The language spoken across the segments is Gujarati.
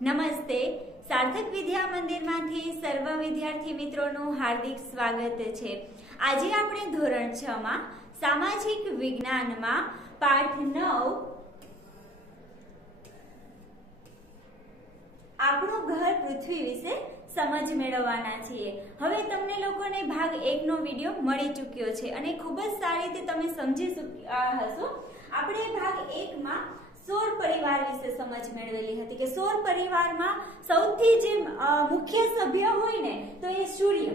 નમસ્તે. સાર્થક વિદ્યા મંદિરમાંથી સર્વ વિદ્યાર્થી મિત્રોનું હાર્દિક સ્વાગત છે. આજે આપણે ધોરણ 6 માં સામાજિક વિજ્ઞાનમાં પાઠ 9 આપણું ઘર પૃથ્વી વિશે સમજ મેળવવાના છીએ. હવે તમને લોકોને ભાગ 1 નો વિડિયો મળી ચૂક્યો છે અને ખૂબ જ સારી રીતે તમે સમજી હશો. આપણે ભાગ 1 માં સૌર પરિવાર વિશે સમજ મેળવેલી હતી કે સૌર પરિવારમાં સૌથી જે મુખ્ય સભ્ય હોય ને તો એ સૂર્ય.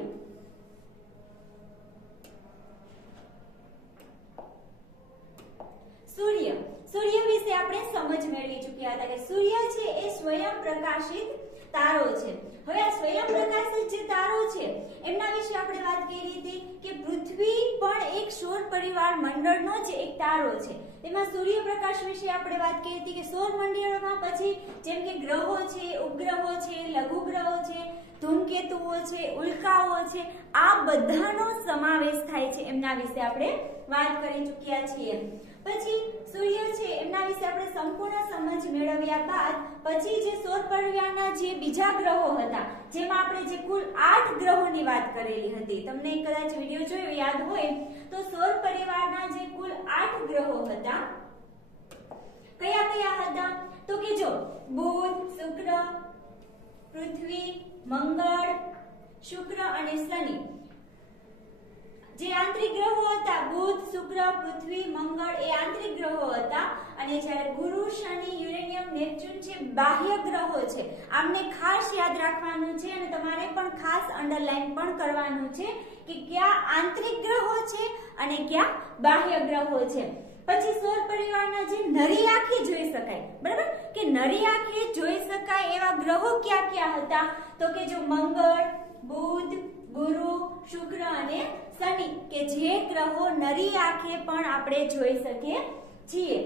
સૂર્ય વિશે આપણે સમજ મેળવી ચૂક્યા હતા કે સૂર્ય છે એ સ્વયં પ્રકાશિત તારો છે. હવે આ સ્વયં પ્રકાશિત જે તારો છે એમના વિશે આપણે વાત કરી હતી કે પૃથ્વી પણ એક સૌર પરિવાર મંડળનો જ એક તારો છે. તેમાં સૂર્યપ્રકાશ વિશે આપણે વાત કરી હતી કે સૌર મંડળમાં પછી જેમ કે ગ્રહો છે, ઉપગ્રહો છે, લઘુગ્રહો છે, ધૂમકેતુઓ છે, ઉલ્કાઓ છે, આ બધાનો સમાવેશ થાય છે એમના વિશે આપણે વાત કરી ચૂક્યા છીએ. પછી સૂર્ય છે એમના વિશે આપણે સંપૂર્ણ સમજ મેળવ્યા બાદ પછી જે સૌર પરિવારના જે બીજા ગ્રહો હતા જેમાં આપણે જે કુલ 8 ગ્રહોની વાત કરેલી હતી, તમને કદાચ વિડિયો જોયો યાદ હોય તો સૌર પરિવારના જે કુલ 8 ગ્રહો હતા કયા કયા હતા તો કે જો બુધ, શુક્ર, પૃથ્વી, મંગળ, શુક્ર અને શનિ જે આંતરિક ગ્રહો હતા. બુધ, શુક્ર, પૃથ્વી, મંગળ એ આંતરિક ગ્રહો હતા અને જ્યારે ગુરુ, શનિ, યુરેનિયમ, નેપચ્યુન જે બાહ્ય ગ્રહો છે. આમને ખાસ યાદ રાખવાનું છે અને તમારે પણ ખાસ અંડરલાઈન પણ કરવાનું છે કે કયા આંતરિક ગ્રહો છે અને કયા બાહ્ય ગ્રહો છે. પછી સૌર પરિવારના જે નરી આંખે જોઈ શકાય, બરાબર કે નરી આંખે જોઈ શકાય એવા ગ્રહો કયા કયા હતા તો કે જો મંગળ, બુધ, ગુરુ, શુક્ર અને શનિ કે જે ગ્રહો નરી આંખે પણ આપણે જોઈ શકીએ છીએ.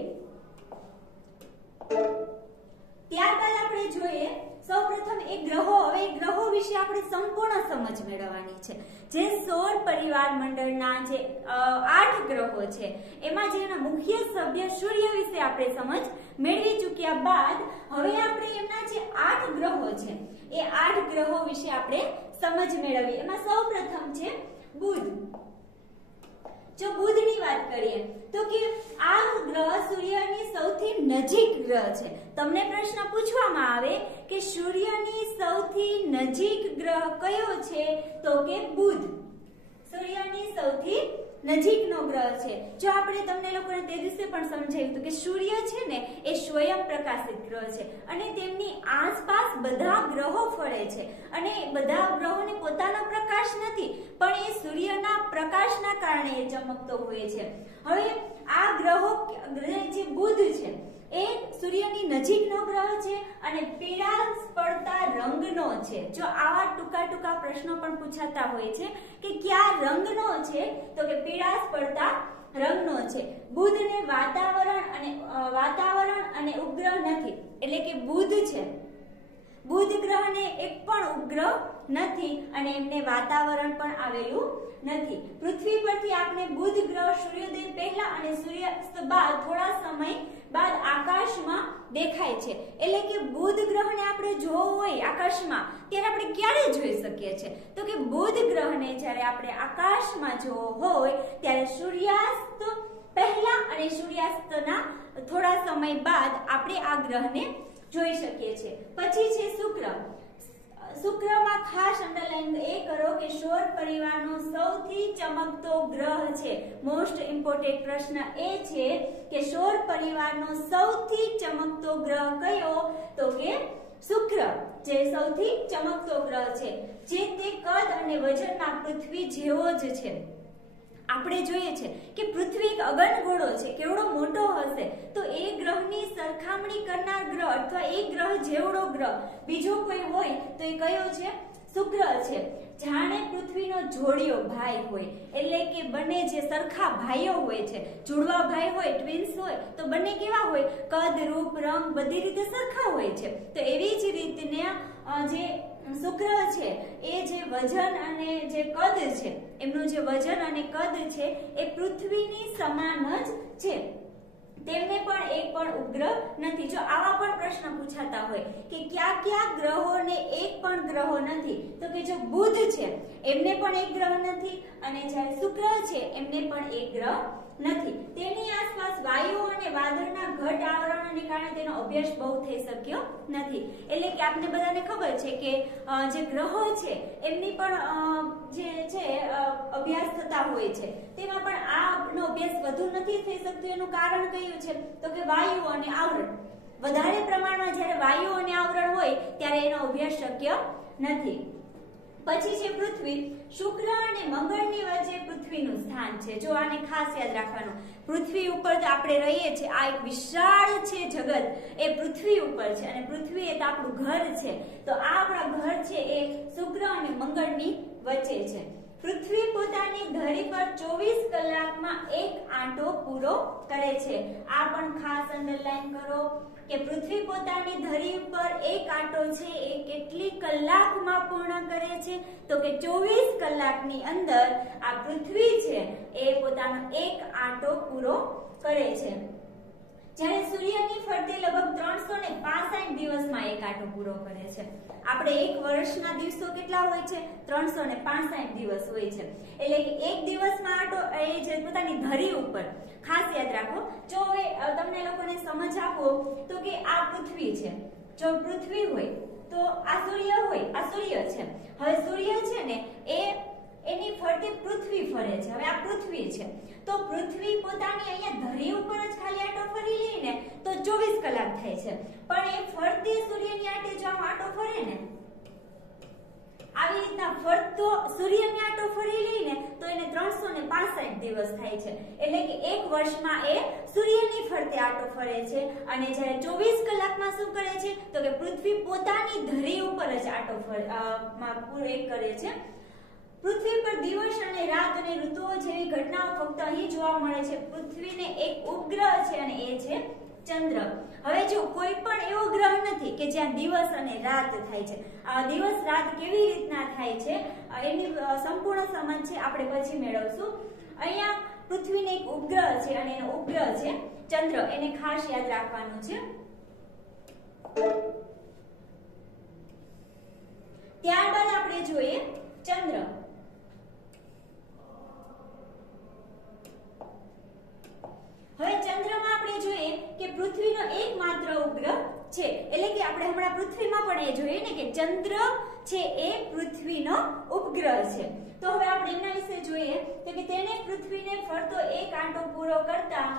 ત્યારબાદ આપણે જોઈએ સૌપ્રથમ એ ગ્રહો. હવે ગ્રહો વિશે આપણે સંપૂર્ણ સમજ મેળવવાની છે. જે સૌર પરિવાર મંડળના જે 8 ગ્રહો છે એમાં જેના મુખ્ય સભ્ય સૂર્ય વિશે આપણે સમજ મેળવી ચૂક્યા બાદ હવે આપણે એમના જે 8 ગ્રહો છે એ 8 ગ્રહો વિશે આપણે સમજ મેળવીએ. એમાં સૌપ્રથમ છે બુધ. જો બુધની વાત કરીએ તો કે આ ગ્રહ સૂર્યની સૌથી નજીક ગ્રહ છે. તમને પ્રશ્ન પૂછવામાં આવે કે સૂર્યની સૌથી નજીક ગ્રહ કયો છે તો કે બુધ. સૂર્યની સૌથી નજીકનો ગ્રહ છે. જો આપણે તમને લોકોને તે દિવસે પણ સમજાવ્યું હતું કે સૂર્ય છે ને એ સ્વયં પ્રકાશિત ગ્રહ છે અને તેમની આસપાસ બધા ગ્રહો ફરે છે અને બધા ગ્રહોને પોતાનો પ્રકાશ નથી પણ એ સૂર્યના પ્રકાશના કારણે એ ચમકતો હોય છે. હવે આ ગ્રહો જે બુધ છે એ સૂર્યની નજીકનો ગ્રહ છે અને પીળા પડતા રંગનો છે. જો આવા ટૂંકા પ્રશ્નો પણ પૂછાતા હોય છે કે કયા રંગનો છે તો કે પીળા પડતા રંગનો છે. બુધને વાતાવરણ અને ઉપગ્રહ નથી, એટલે કે બુધ છે બુધ ગ્રહને એક પણ ઉપગ્રહ નથી અને એમને વાતાવરણ પણ આવેલું નથી. પૃથ્વી પરથી આપણે બુધ ગ્રહ સૂર્યોદય પહેલા અને સૂર્યાસ્ત બાદ થોડા સમય બાદ આકાશમાં દેખાય છે. એટલે કે બુધ ગ્રહને આપણે જોવો હોય આકાશમાં ત્યારે આપણે ક્યારે જોઈ શકીએ છીએ તો કે બુધ ગ્રહને જ્યારે આપણે આકાશમાં જોવો હોય ત્યારે સૂર્યાસ્ત પહેલા અને સૂર્યાસ્તના થોડા સમય બાદ આપણે આ ગ્રહને જોઈ શકીએ છીએ. પછી છે શુક્ર. શુક્રમાં ખાસ અંડરલાઈન એ કરો કે સૌર પરિવારનો સૌથી ચમકતો ગ્રહ છે. મોસ્ટ ઇમ્પોર્ટન્ટ પ્રશ્ન એ છે કે સૌર પરિવારનો સૌથી ચમકતો ગ્રહ કયો તો કે શુક્ર જે સૌથી ચમકતો ગ્રહ છે. જે તે કદ અને વજનમાં પૃથ્વી જેવો જ છે. આપણે જોઈએ છે કે પૃથ્વી એક અગનગોળો છે. કેવડો મોટો હશે તો એ ગ્રહની સરખામણી કરનાર ગ્રહ અથવા એ ગ્રહ જેવડો ગ્રહ બીજો કોઈ હોય તો એ કયો છે? શુક્ર છે. જાણે પૃથ્વીનો જોડિયો ભાઈ હોય, એટલે કે બંને જે સરખા ભાઈઓ હોય છે, જોડવા ભાઈ હોય, ટ્વિન્સ હોય તો બંને કેવા હોય? કદ, રૂપ, રંગ બધી રીતે સરખા હોય છે. તો એવી જ રીતે જે શુક્ર છે એ જે વજન અને જે કદ છે એમનું જે વજન અને કદ છે એ પૃથ્વીની સમાન જ છે. તેમને પણ એક પણ ઉપગ્રહ નથી. જો આવા પણ પ્રશ્ન પૂછાતા હોય કે કયા કયા ગ્રહોને એક પણ ગ્રહો નથી, તો કે જો બુધ છે એમને પણ એક ગ્રહ નથી, અને જ્યારે શુક્ર છે એમને પણ એક ગ્રહ નથી. તેની આસપાસ વાયુ અને વાદળના ઘટ આવરણને કારણે તેનો અભ્યાસ બહુ થઈ શક્યો નથી. એટલે કે આપને બધાને ખબર છે કે જે ગ્રહો છે એમની પણ જે છે અભ્યાસ થતા હોય છે, તેમાં પણ આનો અભ્યાસ વધુ નથી થઈ શકતો. એનું કારણ કયું છે તો કે વાયુ અને આવરણ. વધારે પ્રમાણમાં જ્યારે વાયુ અને આવરણ હોય ત્યારે એનો અભ્યાસ શક્ય નથી. પછી છે પૃથ્વી. શુક્ર અને મંગળની વચ્ચે પૃથ્વીનું સ્થાન છે. જો આને ખાસ યાદ રાખવાનું, પૃથ્વી ઉપર તો આપણે રહીએ છીએ, આ એક વિશાળ છે જગત, એ પૃથ્વી ઉપર છે, અને પૃથ્વી એ તો આપણું ઘર છે. તો આ આપણા ઘર છે એ શુક્ર અને મંગળની વચ્ચે છે. પૃથ્વી પોતાની ધરી પર 24 કલાકમાં એક આંટો પૂરો કરે છે. આ પણ ખાસ અંડરલાઈન કરો કે પૃથ્વી પોતાની ધરી ઉપર એક આંટો છે એ કેટલી કલાકમાં પૂર્ણ કરે છે, તો કે 24 કલાકની અંદર આ પૃથ્વી છે એ પોતાનો એક આંટો પૂરો કરે છે. જ્યારે સૂર્યની ફરતે લગભગ 365 દિવસમાં એક આંટો પૂરો કરે છે. આપણે એક વર્ષના દિવસો કેટલા હોય છે? 365 દિવસ હોય છે. એટલે કે એક દિવસમાં આંટો એ જે પોતાની ધરી ઉપર, ખાસ યાદ રાખો. જો હવે તમને લોકોને સમજ આપો તો કે આ પૃથ્વી છે, જો પૃથ્વી હોય તો આ સૂર્ય હોય, આ સૂર્ય છે. હવે સૂર્ય છે ને એની ફરતે પૃથ્વી ફરે છે. હવે આ પૃથ્વી છે તો પૃથ્વી પોતાની અહીંયા ધરી ઉપર જ ખાલી આંટો ફરી લે ને તો 24 કલાક થાય છે. પણ એ ફરતે સૂર્યની આંટે જો આંટો ફરે ને, આવી રીતના ફરતો સૂર્યની આંટો ફરી લઈને તો એને 365 દિવસ થાય છે. એટલે કે એક વર્ષમાં એ સૂર્યની ફરતે આંટો ફરે છે. અને જ્યારે 24 કલાકમાં શું કરે છે તો કે પૃથ્વી પોતાની ધરી ઉપર જ આંટો પૂરો કરે છે. પૃથ્વી પર દિવસ અને રાત અને ઋતુઓ જેવી ઘટનાઓ ફક્ત અહીં જોવા મળે છે. પૃથ્વીને એક ઉપગ્રહ છે અને એ છે ચંદ્ર. હવે જો કોઈ પણ એવો ગ્રહ નથી કે જ્યાં દિવસ અને રાત થાય છે. આ દિવસ રાત કેવી રીતના થાય છે એની સંપૂર્ણ સમજ છે આપણે પછી મેળવશું. અહીંયા પૃથ્વીને એક ઉપગ્રહ છે અને એનો ઉપગ્રહ છે ચંદ્ર. એને ખાસ યાદ રાખવાનું છે. ત્યારબાદ આપણે જોઈએ ચંદ્ર. હવે ચંદ્રમાં આપણે જોઈએ કે પૃથ્વીનો એકમાત્ર ઉપગ્રહ છે. એટલે કે આપણે હમણાં પૃથ્વીમાં પણ એ જોઈએ ને કે ચંદ્ર છે એ પૃથ્વીનો ઉપગ્રહ છે. તો હવે આપણે એના વિશે જોઈએ તો કે તેને પૃથ્વીને ફરતો એક આંટો પૂરો કરતા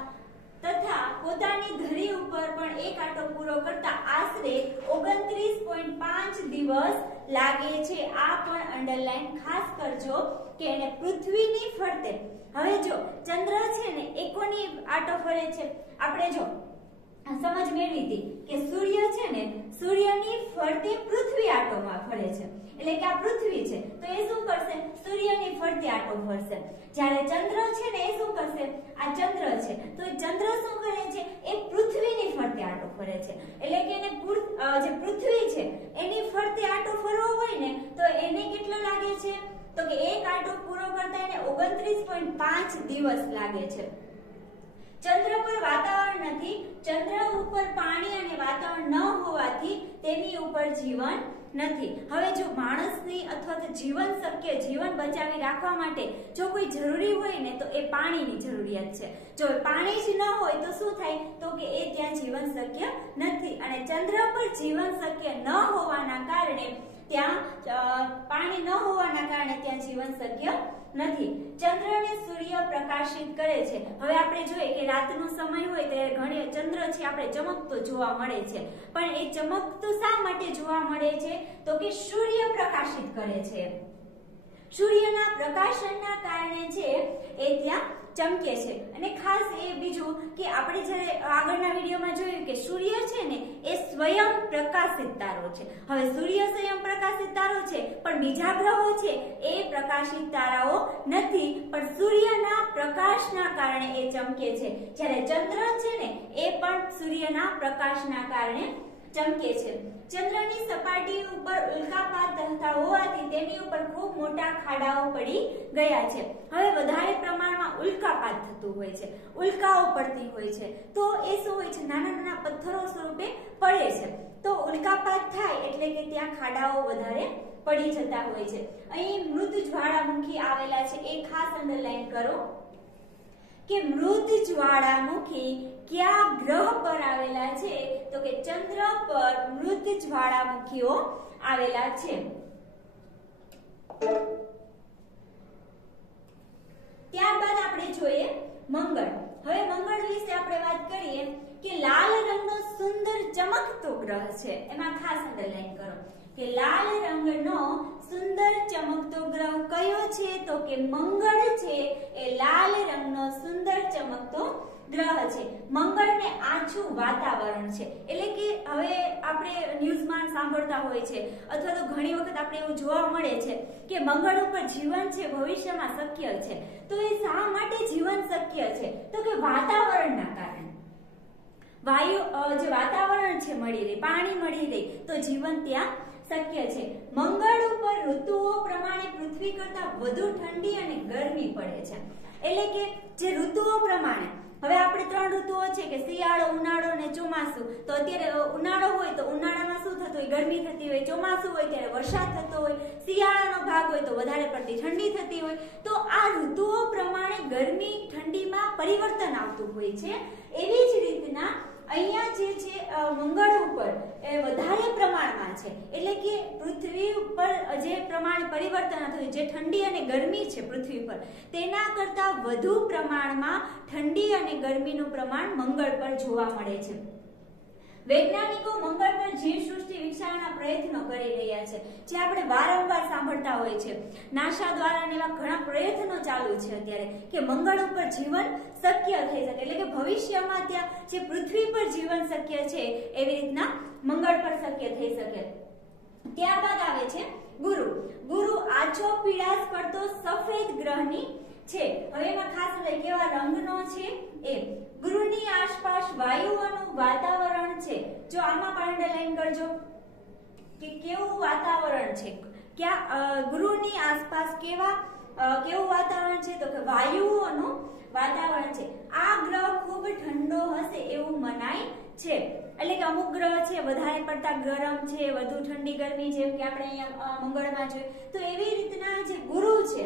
તથા પોતાની ધરી ઉપર પણ એક આંટો પૂરો કરતા આશરે 29.5 દિવસ લાગે છે. આ પણ અંડરલાઈન ખાસ કરજો કે એને પૃથ્વીની ફરતે. હવે જો ચંદ્ર છે ને એ કોની આંટો ફરે છે? આપણે જો સમજ મેળવી હતી કે સૂર્ય છે ને સૂર્યની ફરતે પૃથ્વી આંટોમાં ફરે છે. એટલે કે આ પૃથ્વી છે તો એ શું કરશે? સૂર્યની ફરતે આંટો ફરશે. જ્યારે ચંદ્ર છે ને એ શું કરશે? આ ચંદ્ર છે તો એ ચંદ્ર શું કરે છે? એ પૃથ્વીની ફરતે આંટો ફરે છે. એટલે કે એને જે પૃથ્વી છે એની ફરતે આંટો ફરવો હોય ને તો એને કેટલો લાગે છે? તો કે એક આંટો પૂરો કરતા એને 29.5 દિવસ લાગે છે. ચંદ્ર પર વાતાવરણ નથી. ચંદ્ર ઉપર પાણી અને વાતાવરણ ન હોવાથી તેની ઉપર જીવન નથી. હવે જો માણસની અથવા તો જીવન શક્ય, જીવન બચાવી રાખવા માટે જો કોઈ જરૂરી હોય ને તો એ પાણીની જરૂરિયાત છે. જો પાણી જ ન હોય તો શું થાય? તો કે એ ત્યાં જીવન શક્ય નથી. અને ચંદ્ર પર જીવન શક્ય ન હોવાના કારણે ત્યાં પાણી ન હોવાના કારણે ત્યાં જીવન શક્ય નથી. ચંદ્રને સૂર્ય પ્રકાશિત કરે છે. હવે આપણે જોઈએ કે રાતનો સમય હોય ત્યારે ઘણી ચંદ્ર છે આપણે ચમકતો જોવા મળે છે. પણ એ ચમકતો શા માટે જોવા મળે છે? તો કે સૂર્ય પ્રકાશિત કરે છે. સૂર્યના પ્રકાશનના કારણે છે એ ત્યાં ચમકે છે. અને ખાસ એ બીજું કે આપણે જ્યારે આગળના વિડીયોમાં જોયું કે સૂર્ય છે ને એ સ્વયં પ્રકાશિત તારો છે. હવે સૂર્ય સ્વયં પ્રકાશિત તારો છે પણ બીજા ગ્રહો છે એ પ્રકાશિત તારાઓ નથી, પણ સૂર્યના પ્રકાશના કારણે એ ચમકે છે. જ્યારે ચંદ્ર છે ને એ પણ સૂર્યના પ્રકાશના કારણે ચમકે છે। ચંદ્રની સપાટી ઉપર ઉલ્કાપાત થતા હોવાથી તેની ઉપર ખૂબ મોટા ખાડાઓ પડી ગયા છે। હવે વધારે પ્રમાણમાં ઉલ્કાપાત થતું હોય છે, ઉલ્કાઓ પડતી હોય છે, તો એ શું હોય છે, નાના નાના પથ્થરો સ્વરૂપે પડે છે। તો ઉલ્કાપાત થાય એટલે કે ત્યાં ખાડાઓ વધારે પડી જતા હોય છે। અહીં મૃત જ્વાળામુખી આવેલા છે, એ ખાસ અંડરલાઈન કરો કે મૃત જ્વાળામુખી કયા ગ્રહ પર આવેલા છે, તો કે ચંદ્ર પર મૃત જ્વાળામુખીઓ આવેલા છે। ત્યારબાદ આપણે જોઈએ મંગળ। હવે મંગળ વિશે આપણે વાત કરીએ કે લાલ રંગનો સુંદર ચમકતો ગ્રહ છે, એમાં ખાસ અંડરલાઈન કરો કે લાલ રંગનો સુંદર ચમકતો ગ્રહ કયો છે, તો કે મંગળ છે, એ લાલ રંગનો સુંદર ચમકતો ગ્રહ છે। મંગળને આછું વાતાવરણ છે, એટલે કે હવે આપણે ન્યૂઝમાં સાંભળતા હોય છે અથવા તો ઘણી વખત આપણે એવું જોવા મળે છે કે મંગળ ઉપર જીવન છે ભવિષ્યમાં શક્ય છે। તો એ શા માટે જીવન શક્ય છે, તો કે વાતાવરણના કારણે વાયુ જે વાતાવરણ છે મળી રહે, પાણી મળી રહે, તો જીવન ત્યાં શક્ય છે। મંગળ ઉપર ઋતુઓ પ્રમાણે પૃથ્વી કરતા વધુ ઠંડી અને ગરમી પડે છે, એટલે કે જે ઋતુઓ પ્રમાણે હવે આપણે 3 ઋતુઓ છે કે શિયાળો, ઉનાળો અને ચોમાસું। તો અત્યારે ઉનાળો હોય તો ઉનાળામાં શું થતું હોય, ગરમી થતી હોય, ચોમાસું હોય ત્યારે વરસાદ થતો હોય, શિયાળાનો ભાગ હોય તો વધારે પડતી ઠંડી થતી હોય। તો આ ઋતુઓ પ્રમાણે ગરમી ઠંડીમાં પરિવર્તન આવતું હોય છે। એવી જ રીતના અહીંયા જે છે મંગળ ઉપર એ વધારે પ્રમાણમાં છે, એટલે કે પૃથ્વી ઉપર જે પ્રમાણે પરિવર્તન થયું, જે ઠંડી અને ગરમી છે પૃથ્વી પર, તેના કરતા વધુ પ્રમાણમાં ઠંડી અને ગરમીનું પ્રમાણ મંગળ પર જોવા મળે છે। વૈજ્ઞાનિકો મંગળ પર જીવસૃષ્ટિ વિકસાવવાના પ્રયત્નો કરી રહ્યા છે, જે આપણે વારંવાર સાંભળતા હોય છે। નાસા દ્વારા એવા ઘણા પ્રયત્નો ચાલુ છે અત્યારે કે મંગળ ઉપર જીવન શક્ય થઈ શકે, એટલે કે ભવિષ્યમાં ત્યાં જે પૃથ્વી પર જીવન શક્ય છે એવી રીતના મંગળ પર શક્ય થઈ શકે। ત્યારબાદ આવે છે ગુરુ। ગુરુ આછો પીળાશ પડતો સફેદ ગ્રહની છે। હવે એમાં ખાસ કેવા રંગનો છે, એ ગુરુની આસપાસ વાયુઓનું વાતાવરણ છે। જો આમાં પણ અંડરલાઈન કરજો કે કેવું વાતાવરણ છે, ક્યાં ગુરુની આસપાસ કેવું વાતાવરણ છે, તો કે વાયુઓનું વાતાવરણ છે। આ ગ્રહ ખૂબ ઠંડો હશે એવું મનાય છે, એટલે કે અમુક ગ્રહ છે વધારે પડતા ગરમ છે, વધુ ઠંડી ગરમી, જેમ કે આપણે અહીંયા મંગળમાં જોઈએ, તો એવી રીતના જે ગુરુ છે,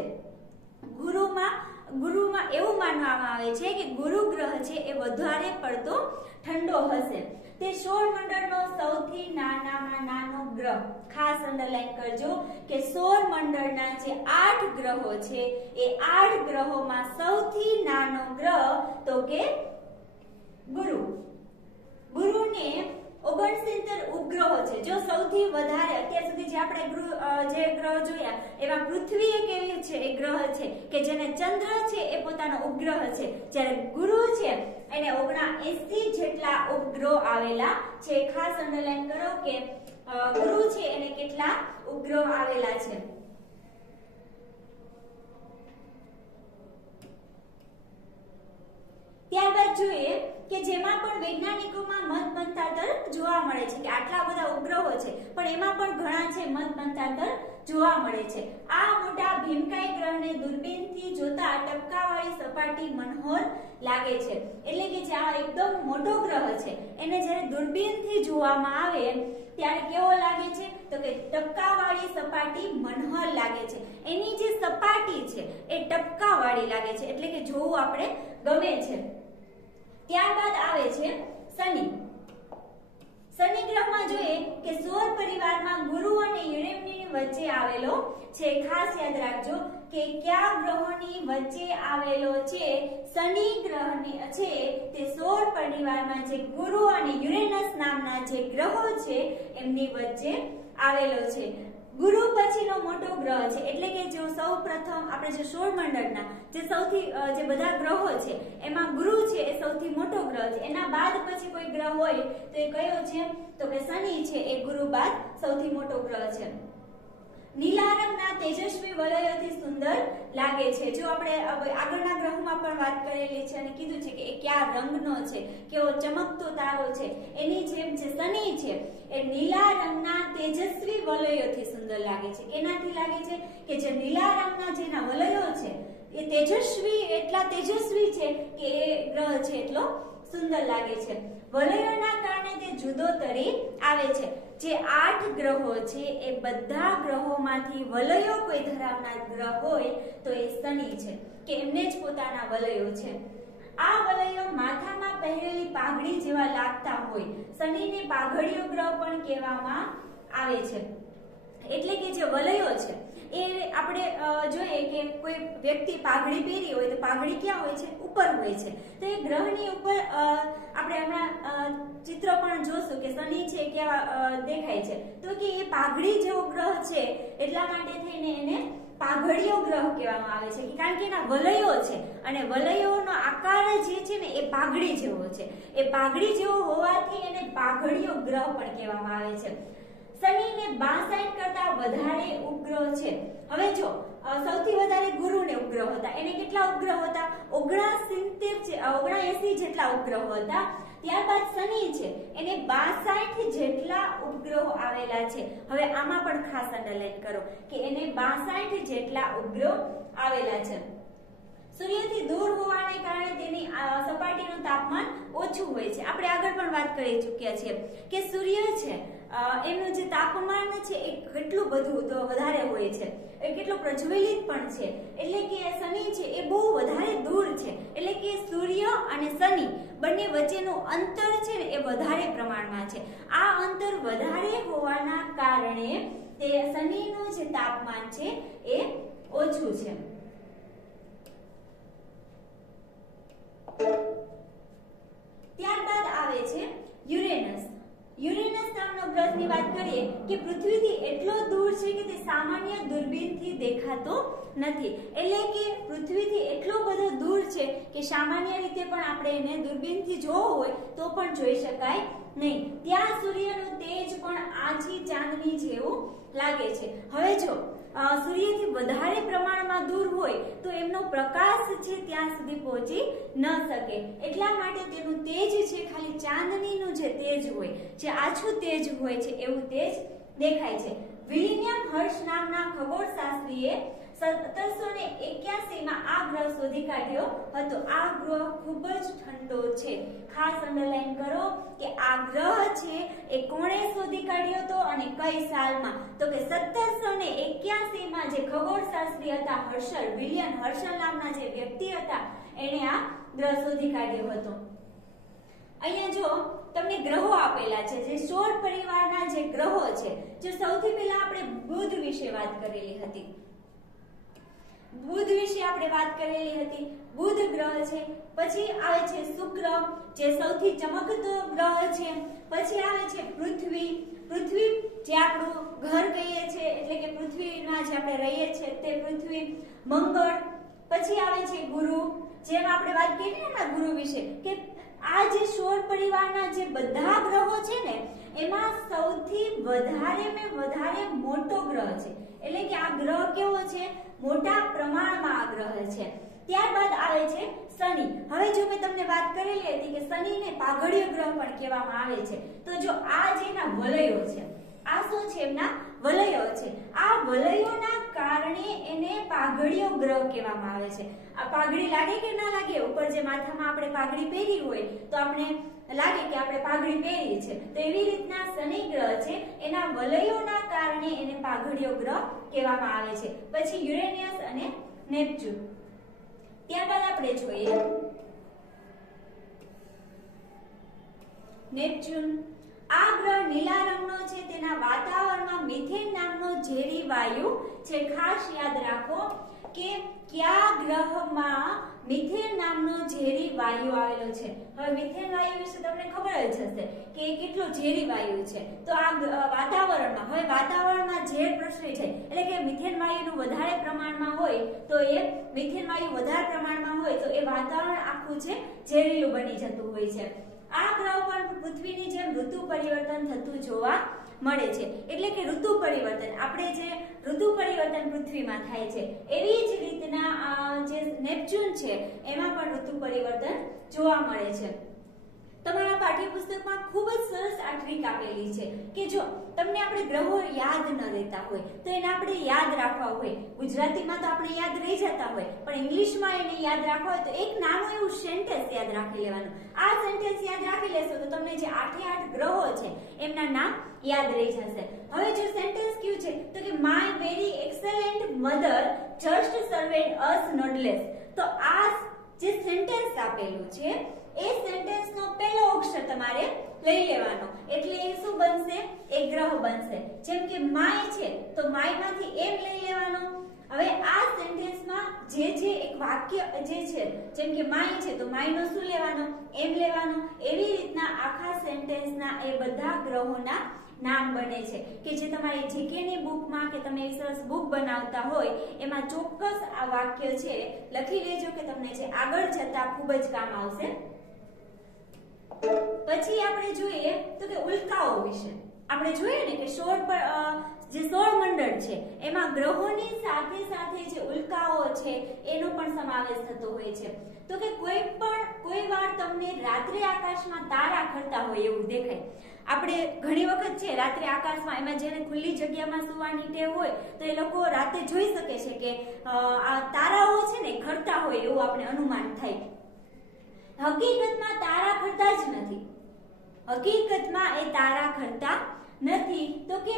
ગુરુમાં એવું માનવામાં આવે છે કે ગુરુ ગ્રહ છે એ વધારે પડતો ઠંડો હશે। તે સૌર મંડળનો સૌથી નાનામાં નાનો ગ્રહ, ખાસ અંડરલાઈન કરજો કે સૌર મંડળના જે 8 ગ્રહો છે એ 8 ગ્રહોમાં સૌથી નાનો ગ્રહ તો કે ગુરુ। ગુરુને 69 ઉપગ્રહો છે। જો સૌથી વધારે અત્યાર સુધી જે આપણે જે ગ્રહ જોયા એમાં પૃથ્વી એક એવી છે, એક ગ્રહ છે કે જેને ચંદ્ર છે એ પોતાનો ઉપગ્રહ છે, જ્યારે ગુરુ છે એને 79 જેટલા ઉપગ્રહો આવેલા છે। ખાસ અંડરલાઈન કરો કે ગુરુ છે એને કેટલા ઉપગ્રહો આવેલા છે। ત્યારબાદ જોઈએ કે જેમાં પણ વૈજ્ઞાનિકોમાં મતમતાંતર જોવા મળે છે કે આટલા બધા ઉપગ્રહો છે, પણ એમાં પણ ઘણા છે મતમતાંતર જોવા મળે છે। આ મોટા ભીમકાય ગ્રહને દૂરબીનથી જોતા ટપકાવાળી સપાટી મનોહર લાગે છે, એટલે કે જે આ એકદમ મોટો ગ્રહ છે એને જ્યારે દૂરબીનથી જોવામાં આવે ત્યારે કેવો લાગે છે, તો કે ટપકાવાળી સપાટી મનોહર લાગે છે। એની જે સપાટી છે એ ટપકાવાળી લાગે છે, એટલે કે જોવું આપણે ગમે છે। ત્યારબાદ આવે છે શનિ। શનિ ગ્રહમાં જોઈએ કે સૌર પરિવારમાં ગુરુ અને યુરેનિયમ વચ્ચે આવેલો છે। ખાસ યાદ રાખજો કે કયા ગ્રહોની વચ્ચે આવેલો છે, શનિ ગ્રહની છે તે સૌર પરિવારમાં જે ગુરુ અને યુરેનસ નામના જે ગ્રહો છે એમની વચ્ચે આવેલો છે। ગુરુ પછીનો મોટો ગ્રહ છે, એટલે કે જો સૌ પ્રથમ આપણે જે સૌરમંડળના જે સૌથી જે બધા ગ્રહો છે એમાં ગુરુ છે એ સૌથી મોટો ગ્રહ છે। એના બાદ પછી કોઈ ગ્રહ હોય તો એ કયો છે, તો કે શનિ છે એ ગુરુ બાદ સૌથી મોટો ગ્રહ છે। નીલા રંગના તેજસ્વી વલયોથી સુંદર લાગે છે। જો આપણે આગળના ગ્રહમાં પણ વાત કરેલી છે અને કીધું છે કે એ કયા રંગનો છે, કેવો ચમકતો તારો છે, એની જેમ જે શનિ છે એ નીલા રંગના તેજસ્વી વલયોથી સુંદર લાગે છે। કેનાથી લાગે છે કે જે નીલા રંગના જેના વલયો છે એ તેજસ્વી, એટલા તેજસ્વી છે કે એ ગ્રહ છે એટલો સુંદર લાગે છે। વલયોના કારણે તે જુદો તરી આવે છે। જે 8 ગ્રહો છે એ બધા ગ્રહોમાંથી વલયો કોઈ ધરાવનાર ગ્રહ હોય તો એ શનિ છે કે એમને જ પોતાના વલયો છે। આ વલયો માથામાં પહેરેલી પાઘડી જેવા લાગતા હોય, શનિને પાઘડીયો ગ્રહ પણ કહેવામાં આવે છે। એટલે કે જે વલયો છે એ આપણે જોઈએ કે કોઈ વ્યક્તિ પાઘડી પહેરી હોય તો પાઘડી ક્યાં હોય છે? ઉપર હોય છે। તો એ ગ્રહની ઉપર આપણે હમણાં ચિત્ર પણ જોશું કે શનિ છે કેવા દેખાય છે, તો કે એ પાઘડી જેવો ગ્રહ છે એટલા માટે થઈને એને પાઘડીયો ગ્રહ કહેવામાં આવે છે, કારણ કે એના વલયો છે અને વલયોનો આકાર જે છે ને એ પાઘડી જેવો છે। એ પાઘડી જેવો હોવાથી એને પાઘડીયો ગ્રહ પણ કહેવામાં આવે છે। શનિને 62 કરતા વધારે ઉપગ્રહ છે। હવે જો સૌથી વધારે ગુરુને ઉપગ્રહ હતા, એને કેટલા ઉપગ્રહ હતા? 79 જેટલા ઉપગ્રહો હતા। ત્યારબાદ શનિ છે એને 62 જેટલા ઉપગ્રહો આવેલા છે। હવે આમાં પણ ખાસ અંડરલાઈન કરો કે એને 62 જેટલા ઉપગ્રહ આવેલા છે। સૂર્યથી દૂર હોવાને કારણે તેની સપાટીનું તાપમાન ઓછું હોય છે। આપણે આગળ પણ વાત કરી ચૂક્યા છીએ કે સૂર્ય છે એનું જે તાપમાન છે એ કેટલું બધું તો વધારે હોય છે, એ કેટલું પ્રજ્વલિત પણ છે। એટલે કે શનિ છે એ બહુ વધારે દૂર છે, એટલે કે સૂર્ય અને શનિ બંને વચ્ચેનું અંતર છે ને એ વધારે પ્રમાણમાં છે। આ અંતર વધારે હોવાના કારણે તે શનિનું જે તાપમાન છે એ ઓછું છે। ત્યારબાદ આવે છે યુરેનસ। યુરેનસ નામનો ગ્રહની વાત કરીએ કે પૃથ્વીથી એટલો દૂર છે કે તે સામાન્ય દૂરબીનથી દેખાતો નથી। એટલે કે પૃથ્વીથી એટલો બધો દૂર છે કે સામાન્ય રીતે પણ આપણે એને દૂરબીનથી જોવો હોય તો પણ જોઈ શકાય નહીં। ત્યાં સૂર્યનું તેજ પણ આછી ચાંદની જેવું લાગે છે। હવે જો સૂર્યથી વધારે પ્રમાણમાં દૂર હોય તો એમનો પ્રકાશ છે ત્યાં સુધી પહોંચી ન શકે, એટલા માટે તેનું તેજ છે ખાલી ચાંદનીનું જે તેજ હોય, જે આછું તેજ હોય છે એવું તેજ દેખાય છે। વિલિયમ હર્શ નામના ખગોળશાસ્ત્રીએ 1781 માં આ ગ્રહ શોધી કાઢ્યો હતો। આ ગ્રહ ખૂબ જ ઠંડો છે। ખાસ અંડરલાઈન કરો કે આ ગ્રહ છે એ કોણે શોધી કાઢ્યો હતો અને કઈ સાલમાં? તો કે 1781 માં જે ખગોળશાસ્ત્રી હતા હર્શલ, વિલિયમ હર્શલ નામના જે વ્યક્તિ હતા એણે આ ગ્રહ શોધી કાઢ્યો હતો। અહીંયા જો તમને ગ્રહો આપેલા છે, જે સૌર પરિવારના જે ગ્રહો છે, જે સૌથી પહેલા આપણે બુધ વિશે વાત કરેલી હતી। બુધ વિશે આપણે વાત કરેલી હતી। બુધ ગ્રહ છે, પછી આવે છે શુક્ર જે સૌથી ચમકતો ગ્રહ છે, પછી આવે છે પૃથ્વી। પૃથ્વી જે આપણું ઘર કહીએ છીએ, એટલે કે પૃથ્વીમાં જે આપણે રહીએ છીએ તે પૃથ્વી। મંગળ, પછી આવે છે ગુરુ, જેમ આપણે વાત કરી ને ગુરુ વિશે કે આ જે સૌર પરિવારના જે બધા ગ્રહો છે ને એમાં સૌથી વધારે મોટો ગ્રહ છે, એટલે કે આ ગ્રહ કેવો છે? મોટા પ્રમાણમાં આ ગ્રહ છે। ત્યારબાદ આવે છે શનિ। હવે જો મેં તમને વાત કરેલી હતી કે શનિને પાઘડીયો ગ્રહ પણ કહેવામાં આવે છે, તો જો આ જેના વલયો છે, આ શું છે? એમના વલયો છે। આ વલયોના કારણે એને પાઘડીયો ગ્રહ કહેવામાં આવે છે। આ પાઘડી લાગે કે ના લાગે? ઉપર જે માથામાં આપણે પાઘડી પહેરી હોય તો આપણે લાગે કે આપણે પાઘડી પહેરી છે, તો એવી રીતના શનિ ગ્રહ છે એના વલયોના કારણે એને પાઘડીયો ગ્રહ કહેવામાં આવે છે। પછી યુરેનિયસ અને નેપચ્યુન। ત્યારબાદ આપણે જોઈએ નેપચ્યુન। આ ગ્રહ નીલા રંગનો છે, તેના વાતાવરણમાં મિથેન નામનો ઝેરી વાયુ છે। ખાસ યાદ રાખો કે કયા ગ્રહમાં મિથેન નામનો ઝેરી વાયુ આવેલો છે। હવે મિથેન વાયુ વિશે તમને ખબર જ હશે કે કેટલો ઝેરી વાયુ છે। તો આ વાતાવરણમાં, હવે વાતાવરણમાં ઝેર પ્રસરી જાય એટલે કે મિથેન વાયુનું વધારે પ્રમાણમાં હોય તો એ મિથેન વાયુ વધારે પ્રમાણમાં હોય તો એ વાતાવરણ આખું છે ઝેરીલું બની જતું હોય છે। આ ગ્રહ પર પૃથ્વીની જેમ ઋતુ પરિવર્તન થતું જોવા મળે છે, એટલે કે ઋતુ પરિવર્તન. આપણે જે ઋતુ પરિવર્તન પૃથ્વીમાં થાય છે એવી જ રીતના જે નેપચ્યુન છે એમાં પણ ઋતુ પરિવર્તન જોવા મળે છે. તમારા પાઠ્યપુસ્તકમાં ખૂબ જ સરસ આ ટ્રીક આપેલી છે કે જો તમને આપણે ગ્રહો યાદ ન રહેતા હોય તો એને આપણે યાદ રાખવા હોય. ગુજરાતીમાં તો આપણે યાદ રહી જતા હોય, પણ ઇંગ્લિશમાં એને યાદ રાખવા હોય તો એક નાનું એવું સેન્ટેન્સ યાદ રાખી લેવાનું. આ સેન્ટેન્સ યાદ રાખી લેશો તો તમને જે 8 ગ્રહો છે એમના નામ યાદ રહી જશે. હવે જો સેન્ટેન્સ કયું છે તો કે my very excellent mother just served us noodles. તો આ જે સેન્ટેન્સ આપેલું છે એ સેન્ટેન્સ નો પહેલો અક્ષર તમારે લઈ લેવાનો, એટલે એ શું બનશે? એક ગ્રહ બનશે. જેમ કે માય છે તો માય માંથી એમ લઈ લેવાનો. હવે આ સેન્ટેન્સમાં જે એક વાક્ય જે છે, જેમ કે માય છે તો માય નો શું લેવાનો? એમ લેવાનો. એવી રીતના આખા સેન્ટેન્સના એ બધા ગ્રહોના નામ બને છે કે જે તમારી જીકેની બુકમાં કે તમે એક સરસ બુક બનાવતા હોય એમાં ચોક્કસ આ વાક્ય છે લખી લેજો કે તમને જે આગળ જતા ખૂબ જ કામ આવશે. પછી આપણે જોઈએ તો કે ઉલ્કાઓ વિશે. આપણે જોઈએ ને કે જે સૌર મંડળ છે એમાં ગ્રહોની સાથે સાથે જે ઉલ્કાઓ છે એનો પણ સમાવેશ થતો હોય છે. તો કે કોઈ વાર તમને રાત્રે આકાશમાં તારા ખરતા હોય એવું દેખાય. આપણે ઘણી વખત છે રાત્રે આકાશમાં, એમાં જેને ખુલ્લી જગ્યામાં સુવાની ટેવ હોય તો એ લોકો રાતે જોઈ શકે છે કે આ તારાઓ છે ને ખરતા હોય એવું આપણે અનુમાન થાય. હકીકતમાં તારા ખરતા જ નથી. હકીકતમાં એ તારા ખરતા નથી. તો કે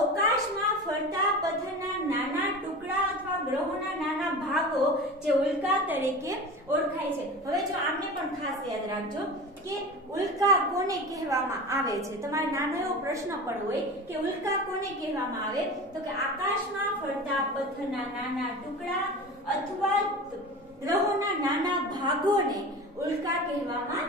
અવકાશમાં ફરતા પથ્થરના નાના ટુકડા અથવા ગ્રહોના નાના ભાગો જે ઉલ્કા તરીકે ઓળખાય છે. હવે જો આમને પણ ખાસ યાદ રાખજો કે ઉલ્કા કોને કહેવામાં આવે છે. તમારે નાનો એવો પ્રશ્ન પણ હોય કે ઉલ્કા કોને કહેવામાં આવે, તો કે આકાશમાં ફરતા પથ્થરના નાના ટુકડા અથવા ગ્રહોના નાના ભાગોને ઉલ્કા કહેવામાં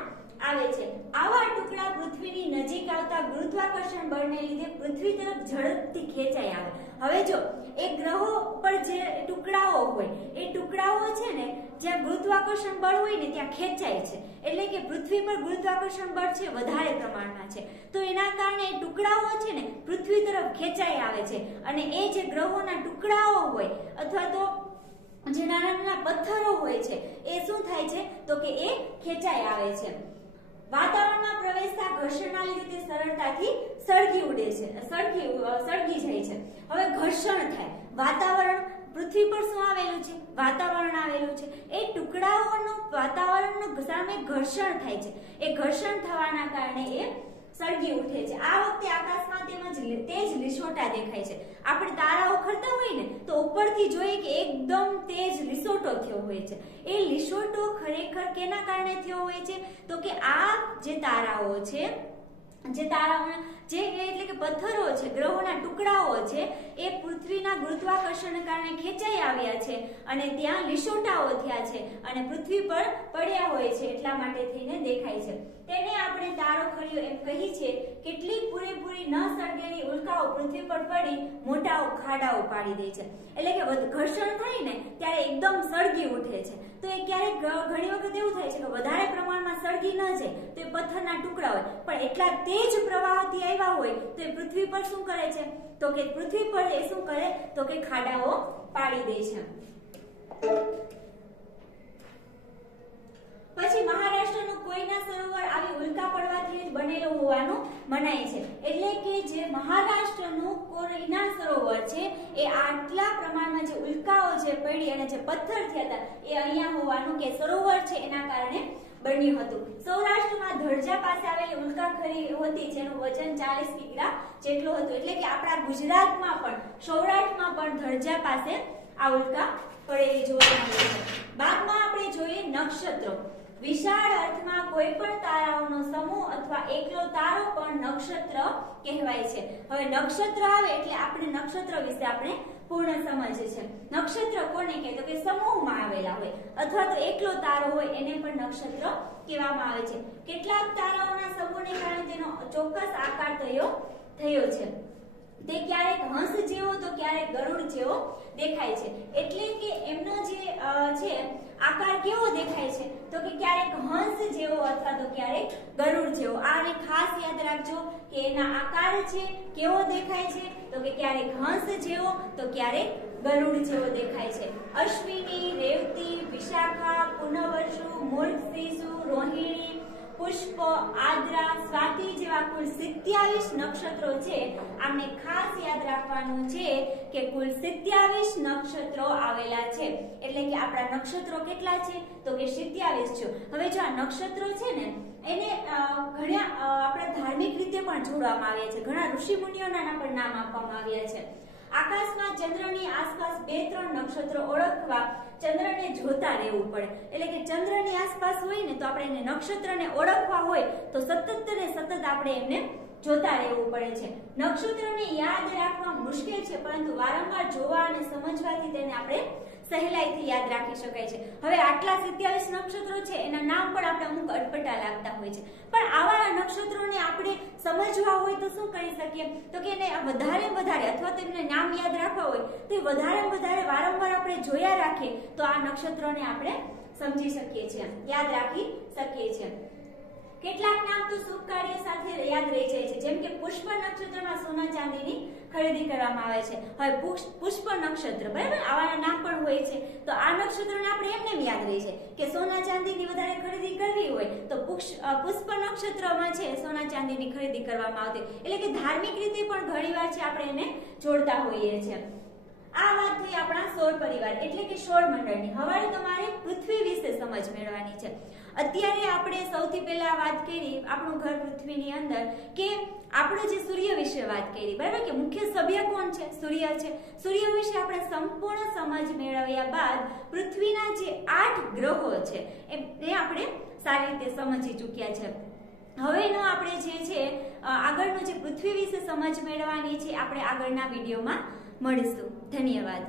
આવે છે. આવા ટુકડા પૃથ્વીની નજીક આવતા ગુરુત્વાકર્ષણ બળને લીધે પૃથ્વી તરફ ઝડપથી ખેંચાઈ આવે. હવે જો એ ગ્રહો પર જે ટુકડાઓ હોય એ ટુકડાઓ છે ને જ્યાં ગુરુત્વાકર્ષણ બળ હોય ને ત્યાં ખેંચાય છે, એટલે કે પૃથ્વી પર ગુરુત્વાકર્ષણ બળ છે વધારે પ્રમાણમાં છે, તો એના કારણે એ ટુકડાઓ છે ને પૃથ્વી તરફ ખેંચાઈ આવે છે. અને એ જે ગ્રહોના ટુકડાઓ હોય અથવા તો જે નાના નાના પથ્થરો હોય છે એ શું થાય છે તો કે એ ખેંચાઈ આવે છે. વાતાવરણમાં પ્રવેશતા ઘર્ષણના લીધે તે સરળતાથી સળગી ઉડે છે, સળગી જાય છે. હવે ઘર્ષણ થાય, વાતાવરણ પૃથ્વી પર શું આવેલું છે? વાતાવરણ આવેલું છે. એ ટુકડાઓનું વાતાવરણનું સામે ઘર્ષણ થાય છે. એ ઘર્ષણ થવાના કારણે એ સળગી ઉઠે છે. આ વખતે આકાશમાં તેમજ તેજ લીસોટા દેખાય છે. આપણે તારાઓ ખરતા હોય ને તો ઉપરથી જોઈએ કે એકદમ તેજ લીસોટો થયો હોય છે. એ લીસોટો ખરેખર કેના કારણે થયો હોય છે તો કે આ જે તારાઓ છે, એટલે કે પથ્થરો છે, ગ્રહોના ટુકડાઓ છે એ પૃથ્વીના ગુરુત્વાકર્ષણને કારણે ખેંચાઈ આવ્યા છે અને ત્યાં લીસોટાઓ થયા છે અને પૃથ્વી પર પડ્યા હોય છે, એટલા માટે થઈને દેખાય છે. તેને આપણે તારો ખર્યો એમ કહી છે. કેટલીક પૂરેપૂરી ન સળગેલી ઉલ્કાઓ પૃથ્વી પર પડી મોટા ખાડાઓ પાડી દે છે, એટલે કે ઘર્ષણ થાય ને ત્યારે એકદમ સળગી ઉઠે છે. તો એ ક્યારેક ઘણી વખત એવું થાય છે કે વધારે પ્રમાણમાં સળગી ન જાય તો એ પથ્થરના ટુકડા હોય, પણ એટલા તેજ પ્રવાહથી આવ્યા હોય તો એ પૃથ્વી પર શું કરે છે તો કે પૃથ્વી પર એ શું કરે તો કે ખાડાઓ પાડી દે છે. પછી મહારાષ્ટ્રનું કોયના સરોવર આવી ઉલ્કા પડવાથી જ બનેલું હોવાનું મનાય છે. એટલે કે જે મહારાષ્ટ્રનું કોયના સરોવર છે એ આટલા પ્રમાણમાં જે ઉલ્કાઓ જે પડી અને જે પથ્થર થયા હતા એ અહીંયા હોવાનું કે સરોવર છે એના કારણે બન્યું હતું. સૌરાષ્ટ્રમાં ધરજા પાસે આવેલી ઉલ્કા ખરી હતી જેનું વજન 40 કિગ્રા જેટલું હતું. એટલે કે આપણા ગુજરાતમાં પણ સૌરાષ્ટ્રમાં પણ ધરજા પાસે આ ઉલ્કા પડેલી જોવા મળે છે. બાદમાં આપણે જોઈએ નક્ષત્રો. વિશાળ અર્થમાં કોઈ પણ તારાઓનો સમૂહ અથવા એકલો તારો પણ નક્ષત્ર કહેવાય છે. હવે નક્ષત્ર આવે એટલે આપણે નક્ષત્ર વિશે આપણે પૂર્ણ સમજ છે. નક્ષત્ર કોને કહે તો કે સમૂહમાં આવેલા હોય અથવા તો એકલો તારો હોય એને પણ નક્ષત્ર કહેવામાં આવે છે. કેટલાક તારાઓના સમૂહને કારણે તેનો ચોક્કસ આકાર થયો છે. તે ક્યારેક હંસ જેવો તો ક્યારેક ગરુડ જેવો દેખાય છે. એટલે કે એમનો જે છે આકાર કેવો દેખાય છે તો કે ક્યારેક હંસ જેવો અથવા તો ક્યારેક ગરુડ જેવો. આને ખાસ યાદ રાખજો કે એના આકાર છે કેવો દેખાય છે તો કે ક્યારેક હંસ જેવો તો ક્યારેક ગરુડ જેવો દેખાય છે. અશ્વિની, રેવતી, વિશાખા, પુનર્વસુ, મૂળશીર્ષુ, રોહિણી, પુષ્પ, આદ્રા, સ્વાતિ જેવા કુલ 27 નક્ષત્રો છે. આમને ખાસ યાદ રાખવાનું છે કે કુલ 27 નક્ષત્રો આવેલા છે. એટલે કે આપણા નક્ષત્રો કેટલા છે તો કે 27 છે. હવે જો આ નક્ષત્રો છે ને એને ઘણા આપણા ધાર્મિક રીતે પણ જોડવામાં આવ્યા છે. ઘણા ઋષિ મુનિઓના પણ નામ આપવામાં આવ્યા છે. આકાશમાં ચંદ્રની આસપાસ 2-3 નક્ષત્રો ઓળખવા ચંદ્રને જોતા રહેવું પડે. એટલે કે ચંદ્રની આસપાસ હોય ને તો આપણે એને નક્ષત્રને ઓળખવા હોય તો સતત ને સતત આપણે એમને જોતા રહેવું પડે છે. નક્ષત્રોને યાદ રાખવા મુશ્કેલ છે પરંતુ વારંવાર જોવા અને સમજવાથી તેને આપણે સહેલાઈથી યાદ રાખી શકાય છે. હવે આટલા 27 નક્ષત્રો છે એના નામ પણ આપણે અમુક અટપટા લાગતા હોય છે, પણ આવા નક્ષત્રોને આપણે સમજવા હોય તો શું કરી શકીએ તો કે એને વધારે અથવા તેમને નામ યાદ રાખવા હોય તો વધારે વારંવાર આપણે જોયા રાખીએ તો આ નક્ષત્રોને આપણે સમજી શકીએ છીએ, યાદ રાખી શકીએ છીએ. કેટલાક નામ તો શુભ કાર્ય સાથે યાદ રહી જાય છે. જેમ કે પુષ્પ નક્ષત્રમાં સોના ચાંદીની ખરીદી કરવામાં આવે છે. હવે પુષ્પ નક્ષત્ર બરાબર આવાના નામ પણ હોય છે તો આ નક્ષત્રને આપણે એમને યાદ રહી છે કે સોના ચાંદીની વધારે ખરીદી કરવી હોય તો પુષ્પ નક્ષત્રમાં છે સોના ચાંદીની ખરીદી કરવામાં આવતી. એટલે કે ધાર્મિક રીતે પણ ઘણીવાર છે આપણે એને જોડતા હોઈએ છીએ. આ વાત થઈ આપણા સૌર પરિવાર એટલે કે સૌર મંડળની. હવે તમારે પૃથ્વી વિશે સમજ મેળવવાની છે. અત્યારે આપણે સૌથી પહેલા વાત કરી આપણું ઘર પૃથ્વીની અંદર કે આપણો જે સૂર્ય વિશે વાત કરી બરાબર કે મુખ્ય સભ્ય કોણ છે સૂર્ય છે. સૂર્ય વિશે આપણે સંપૂર્ણ સમજ મેળવ્યા બાદ પૃથ્વીના જે 8 ગ્રહો છે એ આપણે સારી રીતે સમજી ચૂક્યા છે. હવેનો આપણે જે છે આગળનો જે પૃથ્વી વિશે સમજ મેળવવાની છે આપણે આગળના વિડીયોમાં મળીશું. ધન્યવાદ.